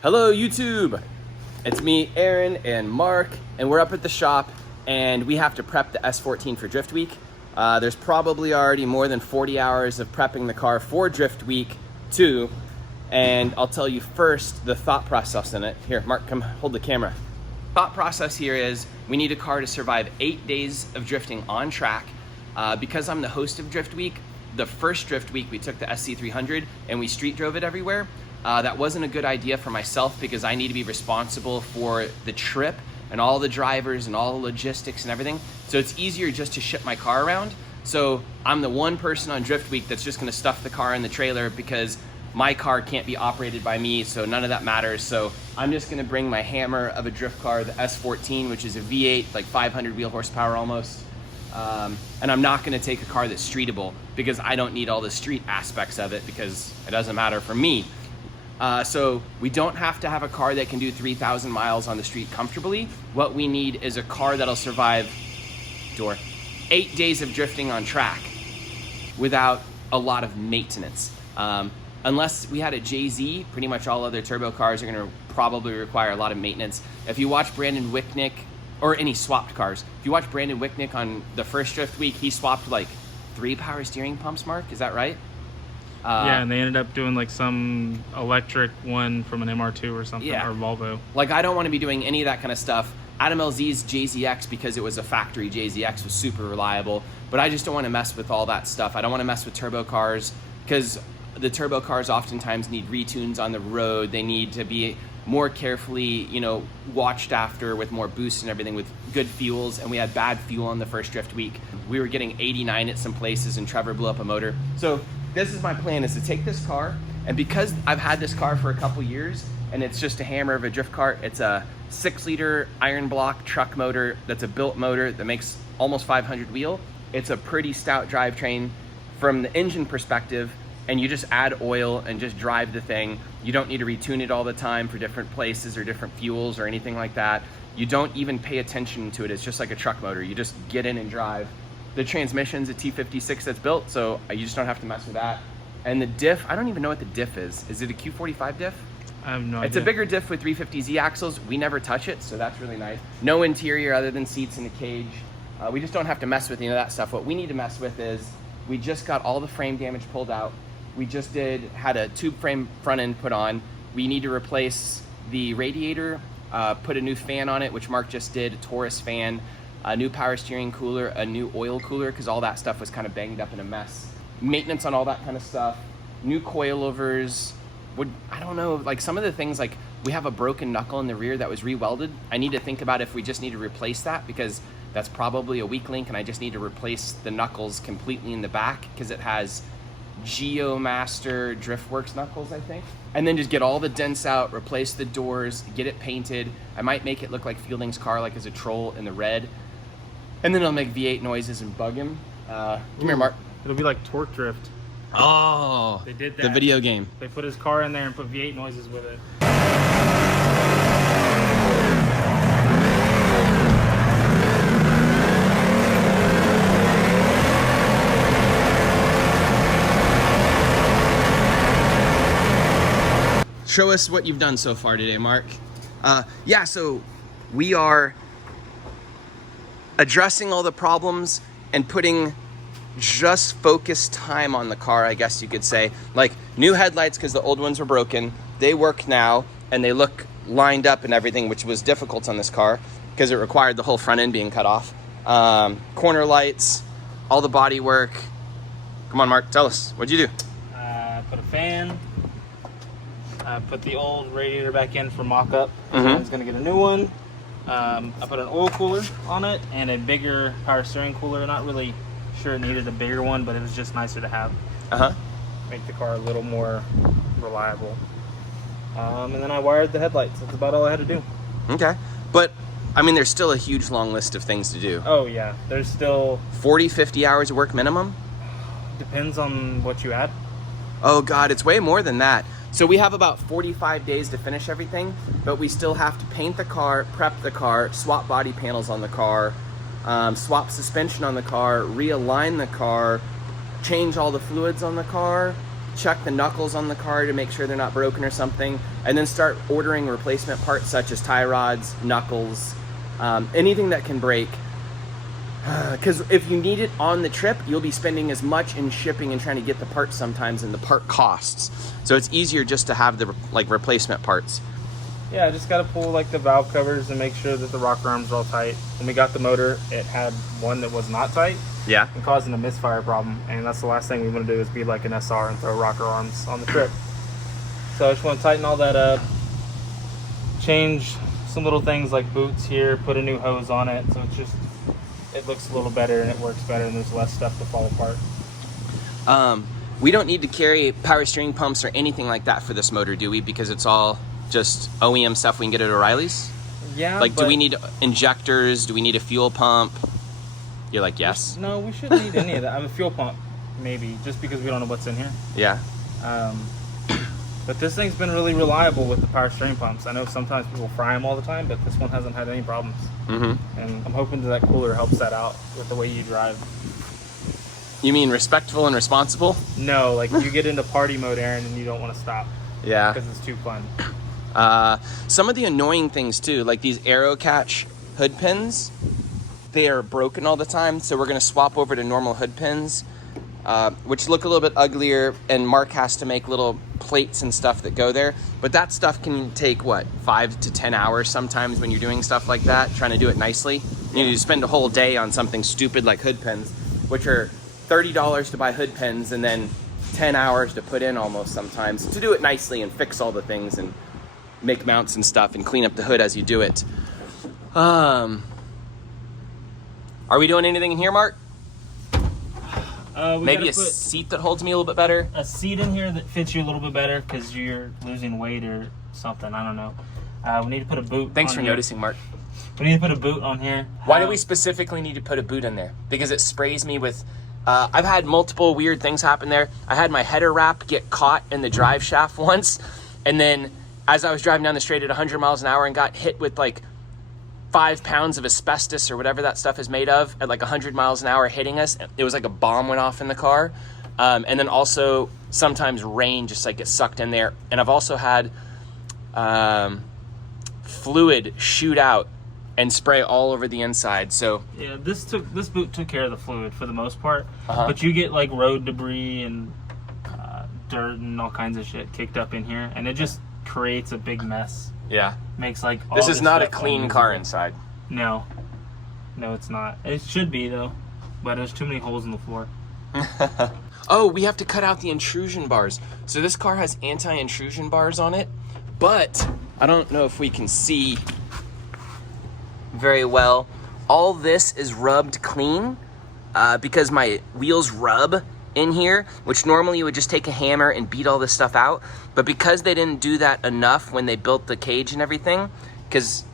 Hello YouTube! It's me, Aaron, and Mark, and we're up at the shop, and we have to prep the S14 for Drift Week. There's probably already more than 40 hours of prepping the car for Drift Week 2, and I'll tell you first the thought process in it. Here, Mark, come hold the camera. Thought process here is we need a car to survive 8 days of drifting on track. Because I'm the host of Drift Week, the first Drift Week we took the SC300 and we street drove it everywhere. That wasn't a good idea for myself because I need to be responsible for the trip and all the drivers and all the logistics and everything. So it's easier just to ship my car around. So I'm the one person on Drift Week that's just gonna stuff the car in the trailer because my car can't be operated by me, so none of that matters. So I'm just gonna bring my hammer of a drift car, the S14, which is a V8, like 500 wheel horsepower almost. And I'm not gonna take a car that's streetable because I don't need all the street aspects of it because it doesn't matter for me. So we don't have to have a car that can do 3,000 miles on the street comfortably. What we need is a car that'll survive 8 days of drifting on track without a lot of maintenance. Unless we had a JZ, pretty much all other turbo cars are gonna probably require a lot of maintenance. If you watch Brandon Wicknick, or any swapped cars, if you watch Brandon Wicknick on the first Drift Week, he swapped like 3 power steering pumps, Mark, is that right? Yeah, and they ended up doing like some electric one from an MR2 or something, Yeah. or Volvo. Like, I don't want to be doing any of that kind of stuff. Adam LZ's JZX, because it was a factory JZX, was super reliable, but I just don't want to mess with all that stuff. I don't want to mess with turbo cars because the turbo cars oftentimes need retunes on the road. They need to be more carefully, watched after with more boost and everything with good fuels, and we had bad fuel on the first Drift Week. We were getting 89 at some places and Trevor blew up a motor. So this is my plan, is to take this car, and because I've had this car for a couple years and it's just a hammer of a drift car, it's a 6-liter iron block truck motor that's a built motor that makes almost 500 wheel. It's a pretty stout drivetrain from the engine perspective, and you just add oil and just drive the thing. You don't need to retune it all the time for different places or different fuels or anything like that. You don't even pay attention to it. It's just like a truck motor. You just get in and drive. The transmission's a T56 that's built, so you just don't have to mess with that. And the diff, I don't even know what the diff is. Is it a Q45 diff? I have no idea. It's a bigger diff with 350Z axles. We never touch it, so that's really nice. No interior other than seats and a cage. We just don't have to mess with any of that stuff. What we need to mess with is, we just got all the frame damage pulled out. We just had a tube frame front end put on. We need to replace the radiator, put a new fan on it, which Mark just did, a Taurus fan, a new power steering cooler, a new oil cooler, because all that stuff was kind of banged up in a mess. Maintenance on all that kind of stuff, new coilovers. I don't know, like some of the things, like we have a broken knuckle in the rear that was re-welded. I need to think about if we just need to replace that because that's probably a weak link, and I just need to replace the knuckles completely in the back because it has GeoMaster Driftworks knuckles, I think. And then just get all the dents out, replace the doors, get it painted. I might make it look like Fielding's car, like as a troll in the red. And then I'll make V8 noises and bug him. Come here, Mark. It'll be like Torque Drift. Oh, They did that. the video game. They put his car in there and put V8 noises with it. Show us what you've done so far today, Mark. Yeah, so we are addressing all the problems and putting just focused time on the car, I guess you could say. Like new headlights, because the old ones were broken. They work now and they look lined up and everything, which was difficult on this car because it required the whole front end being cut off. Corner lights, all the body work. Come on, Mark, tell us, what'd you do? Put a fan. Put the old radiator back in for mock-up. Mm-hmm. I was gonna get a new one. I put an oil cooler on it and a bigger power steering cooler. Not really sure it needed a bigger one, but it was just nicer to have. Make the car a little more reliable. And then I wired the headlights. That's about all I had to do. Okay, but I mean, there's still a huge long list of things to do. Oh yeah, there's still 40, 50 hours of work minimum? depends on what you add. Oh God, it's way more than that. So we have about 45 days to finish everything, but we still have to paint the car, prep the car, swap body panels on the car, swap suspension on the car, realign the car, change all the fluids on the car, check the knuckles on the car to make sure they're not broken or something, and then start ordering replacement parts such as tie rods, knuckles, anything that can break. Because if you need it on the trip, you'll be spending as much in shipping and trying to get the parts sometimes and the part costs. So it's easier just to have the like replacement parts. Yeah, I just got to pull like the valve covers and make sure that the rocker arms are all tight. When we got the motor, it had one that was not tight. Yeah. And causing a misfire problem. And that's the last thing we want to do is be like an SR and throw rocker arms on the trip. So I just want to tighten all that up. Change some little things like boots here. Put a new hose on it. So it looks a little better and it works better and there's less stuff to fall apart. We don't need to carry power steering pumps or anything like that for this motor, do we? Because it's all just OEM stuff we can get at O'Reilly's? Yeah. Like, do we need injectors? Do we need a fuel pump? You're like, yes. No, we shouldn't need any of that. I have a fuel pump, maybe, just because we don't know what's in here. Yeah. But this thing's been really reliable with the power steering pumps. I know sometimes people fry them all the time, but this one hasn't had any problems. Mm-hmm. And I'm hoping that cooler helps that out with the way you drive. You mean respectful and responsible? No, like you get into party mode, Aaron, and you don't want to stop. Yeah. Because it's too fun. Some of the annoying things too, like these Aero Catch hood pins, they are broken all the time. So we're going to swap over to normal hood pins, which look a little bit uglier, and Mark has to make little plates and stuff that go there. But that stuff can take, what, 5 to 10 hours sometimes when you're doing stuff like that, trying to do it nicely. You spend a whole day on something stupid like hood pins, which are $30 to buy hood pins and then 10 hours to put in almost sometimes to do it nicely and fix all the things and make mounts and stuff and clean up the hood as you do it. Are we doing anything in here, Mark? Maybe a seat that holds me a little bit better? A seat in here that fits you a little bit better because you're losing weight or something. I don't know. We need to put a boot. Thanks for noticing, Mark. We need to put a boot on here. Why do we specifically need to put a boot in there? Because it sprays me with... I've had multiple weird things happen there. I had my header wrap get caught in the drive shaft once, and then as I was driving down the straight at 100 miles an hour and got hit with like 5 pounds of asbestos or whatever that stuff is made of at like 100 miles an hour hitting us. It was like a bomb went off in the car. And then also sometimes rain just like gets sucked in there. And I've also had fluid shoot out and spray all over the inside. So yeah, this boot took care of the fluid for the most part. But you get like road debris and dirt and all kinds of shit kicked up in here, and it just creates a big mess. Yeah. Makes like all this is not a stuff clean unusable. car inside. No, it's not. It should be though, but there's too many holes in the floor. Oh, we have to cut out the intrusion bars. So this car has anti-intrusion bars on it, but I don't know if we can see very well. All this is rubbed clean because my wheels rub in here, which normally you would just take a hammer and beat all this stuff out. But because they didn't do that enough when they built the cage and everything, because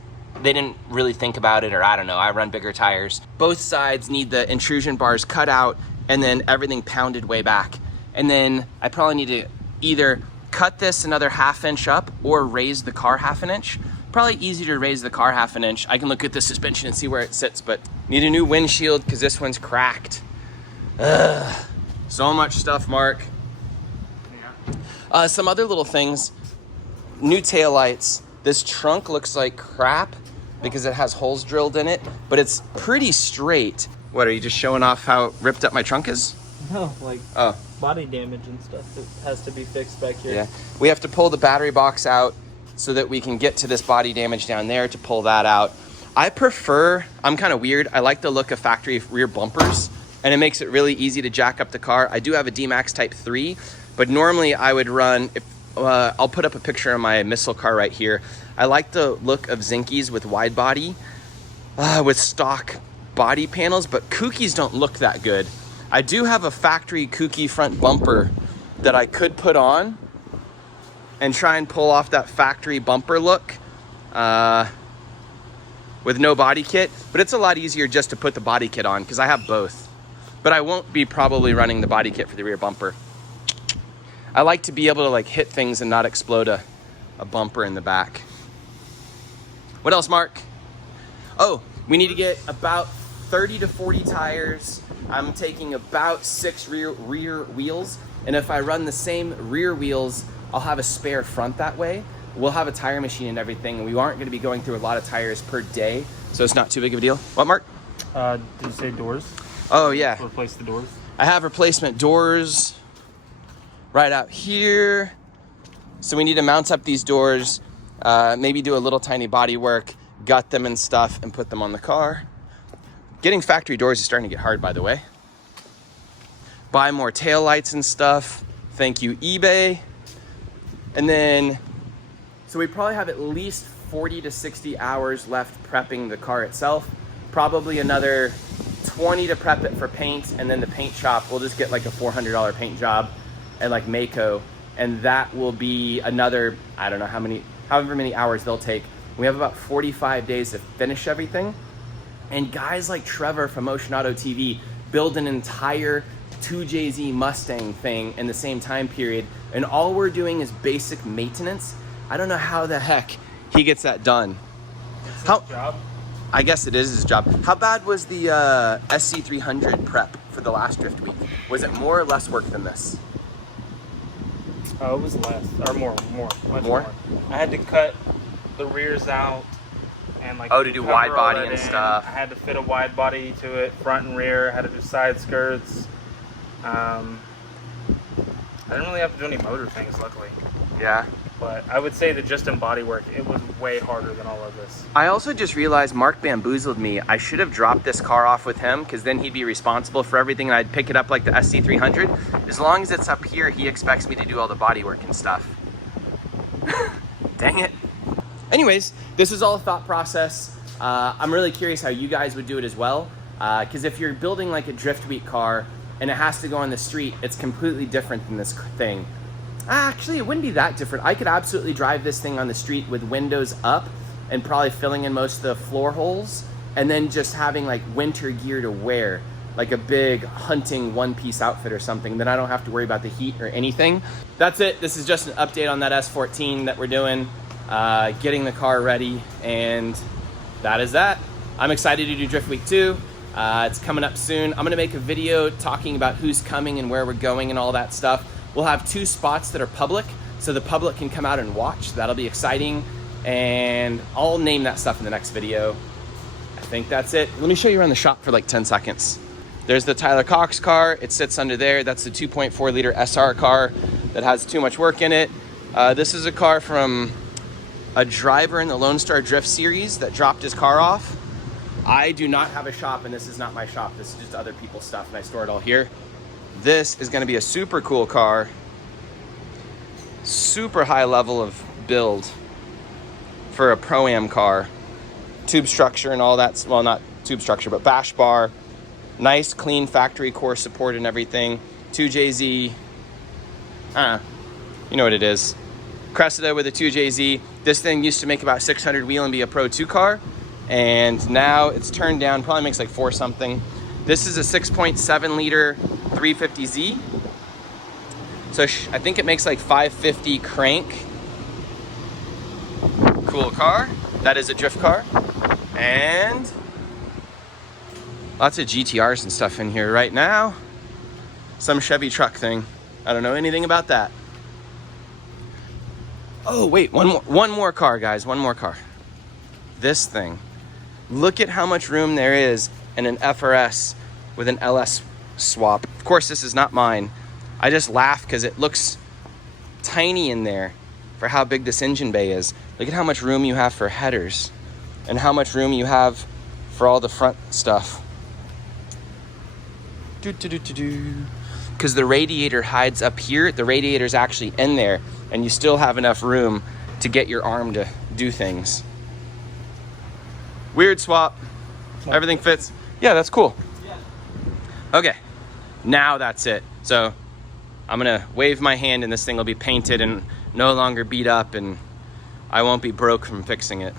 they didn't really think about it, or I don't know, I run bigger tires. Both sides need the intrusion bars cut out and then everything pounded way back. And then I probably need to either cut this another 1/2 inch up or raise the car 1/2 inch. Probably easier to raise the car 1/2 inch. I can look at the suspension and see where it sits, but need a new windshield because this one's cracked. Ugh. So much stuff, Mark. Some other little things. New taillights. This trunk looks like crap because it has holes drilled in it, but it's pretty straight. What, are you just showing off how ripped up my trunk is? No, like body damage and stuff that has to be fixed back here. Yeah, we have to pull the battery box out so that we can get to this body damage down there to pull that out. I'm kind of weird. I like the look of factory rear bumpers, and it makes it really easy to jack up the car. I do have a D-Max Type 3, but normally I would run, I'll put up a picture of my Missile car right here. I like the look of Zinkies with wide body, with stock body panels, but Kookies don't look that good. I do have a factory Kookie front bumper that I could put on and try and pull off that factory bumper look with no body kit, but it's a lot easier just to put the body kit on because I have both. But I won't be probably running the body kit for the rear bumper. I like to be able to like hit things and not explode a bumper in the back. What else, Mark? Oh, we need to get about 30 to 40 tires. I'm taking about 6 rear wheels. And if I run the same rear wheels, I'll have a spare front that way. We'll have a tire machine and everything, and we aren't gonna be going through a lot of tires per day, so it's not too big of a deal. What, Mark? Did you say doors? Oh yeah. Replace the doors? I have replacement doors right out here. So we need to mount up these doors, maybe do a little tiny body work, gut them and stuff, and put them on the car. Getting factory doors is starting to get hard, by the way. Buy more taillights and stuff. Thank you, eBay. And then, so we probably have at least 40 to 60 hours left prepping the car itself. Probably another 20 to prep it for paint, and then the paint shop, we'll just get like a $400 paint job at like Maaco, and that will be another, I don't know however many hours they'll take. We have about 45 days to finish everything. And guys like Trevor from Motion Auto TV build an entire 2JZ Mustang thing in the same time period, and all we're doing is basic maintenance. I don't know how the heck he gets that done. It's his job. I guess it is his job. How bad was the SC300 prep for the last Drift Week? Was it more or less work than this? Oh, it was less, or much More? more. I had to cut the rears out and like. Oh, to do cover wide all body that and in. stuff. I had to fit a wide body to it, front and rear. I had to do side skirts. I didn't really have to do any motor things, luckily. Yeah. But I would say that just in body work, it was way harder than all of this. I also just realized Mark bamboozled me. I should have dropped this car off with him, because then he'd be responsible for everything, and I'd pick it up like the SC300. As long as it's up here, he expects me to do all the body work and stuff. Dang it. Anyways, this is all a thought process. I'm really curious how you guys would do it as well. Because if you're building like a Drift Week car and it has to go on the street, it's completely different than this thing. Actually, it wouldn't be that different. I could absolutely drive this thing on the street with windows up and probably filling in most of the floor holes, and then just having like winter gear to wear, like a big hunting one-piece outfit or something. Then I don't have to worry about the heat or anything. That's it. This is just an update on that S14 that we're doing, getting the car ready, and that is that. I'm excited to do Drift Week 2. It's coming up soon. I'm gonna make a video talking about who's coming and where we're going and all that stuff. We'll have 2 spots that are public, so the public can come out and watch. That'll be exciting, and I'll name that stuff in the next video. I think that's it. Let me show you around the shop for like 10 seconds. There's the Tyler Cox car. It sits under there. That's the 2.4 liter SR car that has too much work in it. This is a car from a driver in the Lone Star Drift series that dropped his car off. I do not have a shop, and this is not my shop. This is just other people's stuff, and I store it all here. This is gonna be a super cool car. Super high level of build for a Pro-Am car. Tube structure and all that, well, not tube structure, but bash bar. Nice, clean factory core support and everything. 2JZ, you know what it is. Cressida with a 2JZ. This thing used to make about 600 wheel and be a Pro 2 car, and now it's turned down, probably makes like 4 something. This is a 6.7 liter 350Z. So I think it makes like 550 crank. Cool car. That is a drift car. And lots of GTRs and stuff in here right now. Some Chevy truck thing. I don't know anything about that. Oh wait, one more car, guys, one more car. This thing. Look at how much room there is in an FRS with an LS swap. Of course, this is not mine. I just laugh because it looks tiny in there for how big this engine bay is. Look at how much room you have for headers and how much room you have for all the front stuff. Because the radiator hides up here. The radiator's actually in there, and you still have enough room to get your arm to do things. Weird swap. Everything fits. Yeah, that's cool. Okay, now that's it. So I'm gonna wave my hand and this thing will be painted and no longer beat up, and I won't be broke from fixing it.